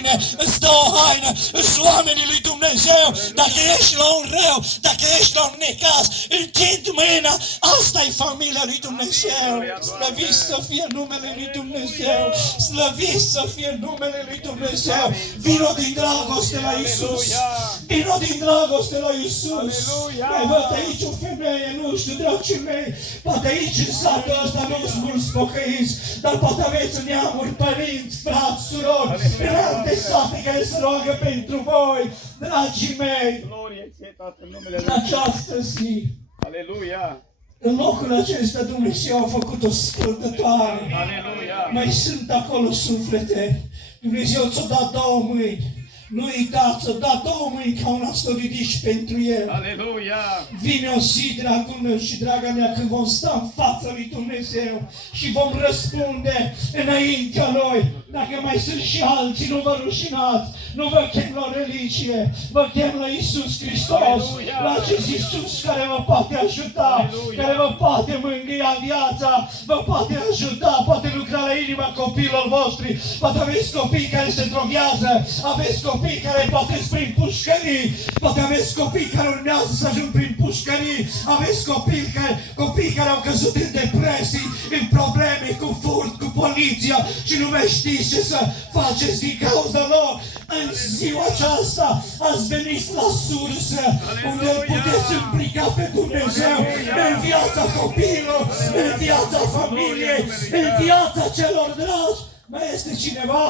pâine, îți dă o haină, îți oamenii lui Dumnezeu. Dacă ești la un rău, dacă ești la un necaz, întind mâna, asta e familia lui Dumnezeu. Slăvit să fie numele lui Dumnezeu, slăvit să fie numele lui Dumnezeu. Vino din dragoste la Iisus, vino din dragoste la Iisus. Mai văd aici o femeie, nu știu, dragii mei, poate aici în satul ăsta nu-s mulți pocăiți, dar poate aveți în neamuri părinți, frați, surori, în alte sate care se roagă pentru voi, dragii mei. În această zi, Aleluia! în locul acesta Dumnezeu a făcut o scăldătoare. Mai sunt acolo suflete. Dumnezeu ți-a dat două mâini. Nu uitați, ți-a dat două mâini ca una să o ridici pentru El. Aleluia! Vine o zi, dragul meu și draga mea, când vom sta în fața lui Dumnezeu și vom răspunde înaintea Lui. Dacă mai sunt și alții, nu vă rușinați, nu vă chem la religie, vă chem la Iisus Hristos, la acest Iisus care vă poate ajuta, care vă poate mângâia viața, vă poate ajuta, poate lucra la inima copiilor voștri, poate aveți copii care se droghează, aveți copii care poate sunt prin pușcării, poate aveți copii care urmează să ajung prin pușcării, aveți copii care au căzut în depresii, în probleme cu furt, cu poliția și nu mai știți ce să faceți din cauza lor. În ziua aceasta ați venit la sursă, unde îl puteți implica pe Dumnezeu în viața copiilor, în viața familiei, în viața celor dragi. Mai este cineva?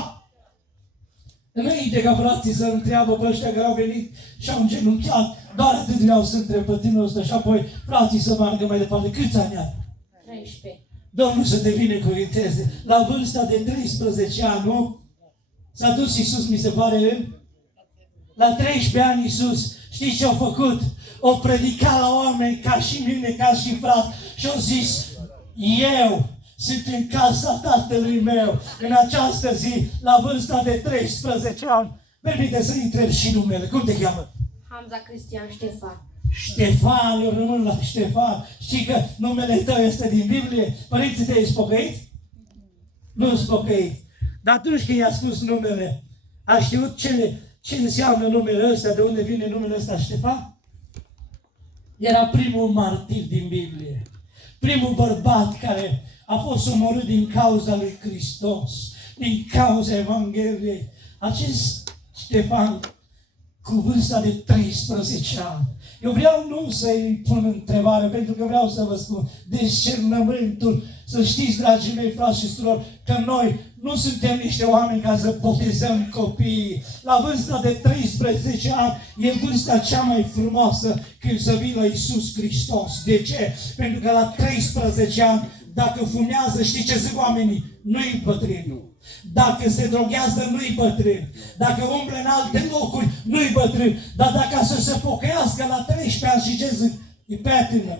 Înainte ca frații să întreabă pe ăștia care au venit și au îngenunchiat, doar atât vreau să întreb pe tânărul ăsta și apoi frații să meargă mai departe. Câți ani ai? 13. Domnul să te binecuvinteze. La vârsta de 13 ani, nu? S-a dus Iisus, mi se pare, la 13 ani Iisus, știți ce a făcut? O predica la oameni ca și mine, ca și frat și a zis, eu sunt în casa tatălui meu. În această zi, la vârsta de 13 ani, permite să-i întreb și numele. Cum te cheamă? Hamza Cristian Ștefan. Ștefan, eu rămân la Ștefan. Știi că numele tău este din Biblie? Părinții tăi ești pocăiți? Nu ești pocăiți. Dar atunci când i-a spus numele, a știut ce înseamnă numele ăsta, de unde vine numele ăsta Ștefan? Era primul martir din Biblie. Primul bărbat care a fost omorât din cauza lui Hristos, din cauza Evangheliei. Acest Ștefan, cu vârsta de 13 ani. Eu vreau nu să-i pun întrebare, pentru că vreau să vă spun discernământul, să știți, dragii mei, frați și surori, că noi nu suntem niște oameni ca să botezăm copiii. La vârsta de 13 ani e vârsta cea mai frumoasă când să vii la Iisus Hristos. De ce? Pentru că la 13 ani, dacă fumează, știi ce zic oamenii? Nu-i bătrân. Dacă se droghează, nu-i bătrân. Dacă umble în alte locuri, nu-i bătrân. Dar dacă să se pocăiască la 13 ani și ce zic? E prea tânăr.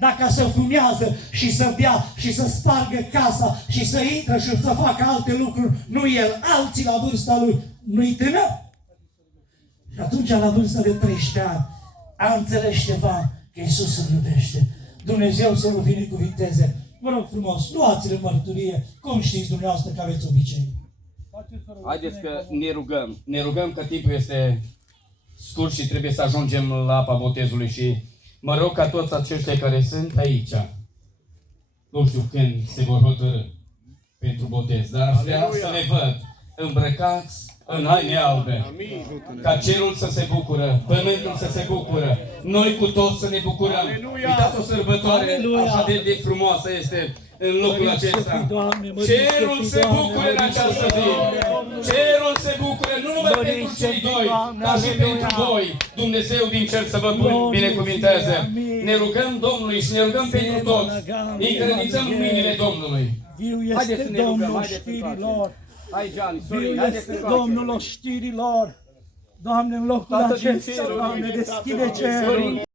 Dacă se fumează și să bea și să spargă casa și să intră și să facă alte lucruri, nu el, alții la vârsta lui, nu-i tânăr? Și atunci, la vârsta de 13 ani, a înțeles ceva, că Iisus îl iubește. Dumnezeu să vă binecuvinteze. Vă rog frumos, luați-le mărturie, cum știți dumneavoastră că aveți obicei. Haideți că ne rugăm. Ne rugăm că timpul este scurt și trebuie să ajungem la apa botezului și mă rog ca toți aceștia care sunt aici, nu știu când se vor hotărâ pentru botez, dar aș vrea să le văd îmbrăcați în haine albe, ca cerul să se bucură, pământul să se bucură, noi cu toți să ne bucurăm. Uitați o sărbătoare așa de frumoasă este în locul acesta. Cerul se bucură în această zi. Cerul se bucură nu numai pentru cei doi, dar și pentru voi. Dumnezeu din cer să vă binecuvinteze. Ne rugăm Domnului și ne rugăm pentru toți. Încredințăm în mâinile Domnului. Haideți să ne rugăm, haideți să facem. Hai, Gianni, Sorin, haideți să facem. Domnul oștirilor, Doamne, în locul acesta, Doamne, deschide cerul.